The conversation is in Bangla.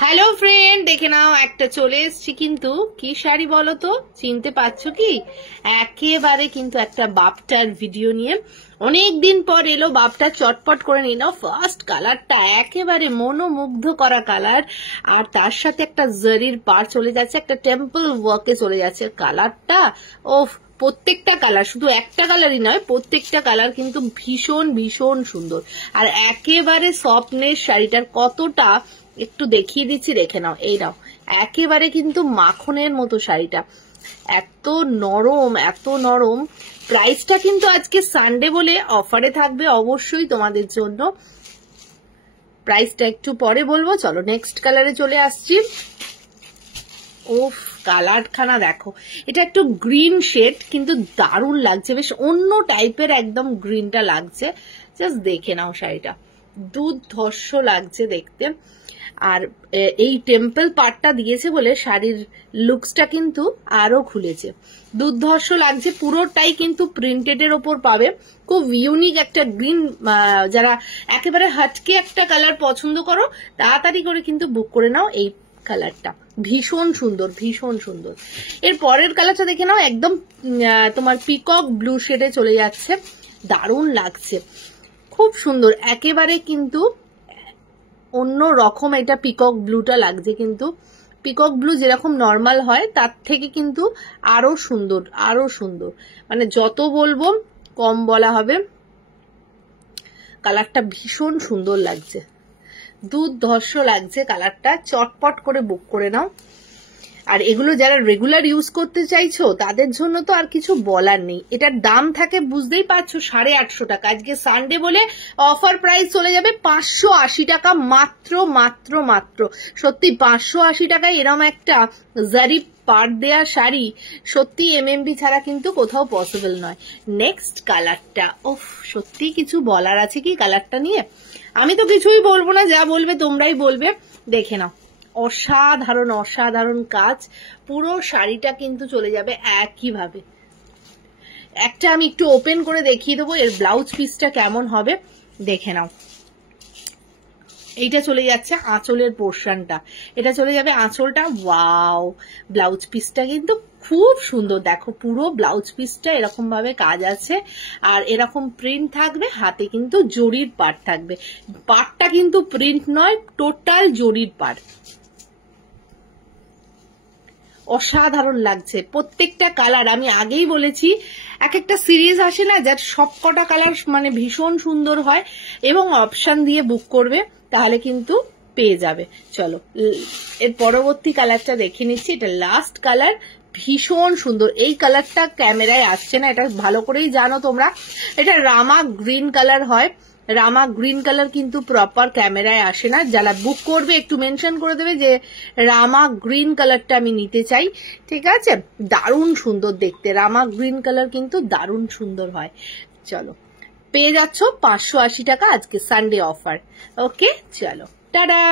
হ্যালো ফ্রেন্ড, দেখে নাও একটা চলে এসছি। কিন্তু কি শাড়ি বলো তো, চিনতে পারছো কি? একেবারে কিন্তু একটা বাপটার ভিডিও নিয়ে অনেক দিন পর এলো বাপটা। চটপট করে নিয়ে নাও। ফার্স্ট কালারটা একেবারে মনোমুগ্ধ করা কালার, আর তার সাথে একটা জারির পার চলে যাচ্ছে, একটা টেম্পল ওয়ার্কে চলে যাচ্ছে কালারটা। ওফ, প্রত্যেকটা কালার, শুধু একটা কালারই নয়, প্রত্যেকটা কালার কিন্তু ভীষণ ভীষণ সুন্দর। আর একেবারে সফটনেস শাড়িটার কতটা একটু দেখিয়ে দিচ্ছি, দেখে নাও। এই নাও, একেবারে কিন্তু মাখনের মতো শাড়িটা, এত নরম এত নরম। প্রাইসটা কিন্তু আজকে সানডে বলে অফারে থাকবে অবশ্যই তোমাদের জন্য। প্রাইসটা একটু পরে বলবো। চলো নেক্সট কালারে চলে আসছি। ওফ, কালারখানা দেখো, এটা একটু গ্রিন শেড, কিন্তু দারুণ লাগছে, বেশ অন্য টাইপের একদম গ্রিনটা লাগছে। জাস্ট দেখে নাও, শাড়িটা দুর্ধর্ষ লাগছে দেখতে। আর এই টেম্পল পার্টটা দিয়েছে বলে শাড়ির লুকসটা কিন্তু আরো খুলেছে, দুর্ধর্ষ লাগছে। পুরোটাই কিন্তু প্রিন্টেড এর ওপর পাবে, খুব ইউনিক একটা গ্রিন। যারা একেবারে হাটকে একটা কালার পছন্দ করো, তাড়াতাড়ি করে কিন্তু বুক করে নাও এই কালারটা। ভীষণ সুন্দর, ভীষণ সুন্দর। এর পরের কালারটা দেখে নাও, একদম তোমার পিকক ব্লু শেডে চলে যাচ্ছে, দারুণ লাগছে, খুব সুন্দর একেবারে কিন্তু অন্য রকম। এটা পিকক ব্লুটা লাগছে, কিন্তু পিকক ব্লু যেরকম নর্মাল হয় তার থেকে কিন্তু আরো সুন্দর, আরো সুন্দর। মানে যত বলবো কম বলা হবে। কালারটা ভীষণ সুন্দর লাগছে, দুর্ধর্ষ লাগছে কালারটা। চটপট করে বুক করে নাও। আর এগুলো যারা রেগুলার ইউজ করতে চাইছো তাদের জন্য তো আর কিছু বলার নেই। এটার দাম থাকে বুঝতেই পারছো 850 টাকা। আজকে সানডে বলে অফার প্রাইস চলে যাবে 580 টাকা মাত্র মাত্র মাত্র। সত্যি 580 টাকায় এরম একটা জারি পার দেয়া শাড়ি সত্যি এমএমবি ছাড়া কিন্তু কোথাও পসিবল নয়। নেক্সট কালারটা, ওফ, সত্যি কিছু বলার আছে কি কালারটা নিয়ে? আমি তো কিছুই বলবো না, যা বলবে তোমরাই বলবে। দেখে নাও, অসাধারণ অসাধারণ কাজ। পুরো শাড়িটা কিন্তু চলে যাবে একইভাবে। একটা আমি একটু ওপেন করে দেখিয়ে দেবো এর ব্লাউজ পিসটা কেমন হবে, দেখে নাও। এইটা চলে যাচ্ছে আঁচলের পোর্শনটা, এটা চলে যাবে আঁচলটা। ওয়াও, ব্লাউজ পিসটা কিন্তু খুব সুন্দর। দেখো, পুরো ব্লাউজ পিসটা এরকম ভাবে কাজ আছে, আর এরকম প্রিন্ট থাকবে। হাতে কিন্তু জরির পাট থাকবে, পাটটা কিন্তু প্রিন্ট নয়, টোটাল জরির পাট। অসাধারণ লাগছে প্রত্যেকটা কালার। আমি আগেই বলেছি, এক একটা সিরিজ আসে না যার সবকটা কালার মানে ভীষণ সুন্দর হয়, এবং অপশন দিয়ে বুক করবে তাহলে কিন্তু পেয়ে যাবে। চলো এর পরবর্তী কালারটা দেখে নিচ্ছি। এটা লাস্ট কালার, ভীষণ সুন্দর। এই কালারটা ক্যামেরায় আসছে না, এটা ভালো করেই জানো তোমরা। এটা রামা গ্রিন কালার হয়, রামা গ্রিন কালার কিন্তু প্রপার ক্যামেরায় আসে না। যারা বুক করবে একটু মেনশন করে দেবে যে রামা গ্রিন কালারটা আমি নিতে চাই, ঠিক আছে? দারুণ সুন্দর দেখতে, রামা গ্রিন কালার কিন্তু দারুণ সুন্দর হয়। চলো, পেয়ে যাচ্ছ 580 টাকা আজকে সানডে অফার। ওকে, চলো টাটা।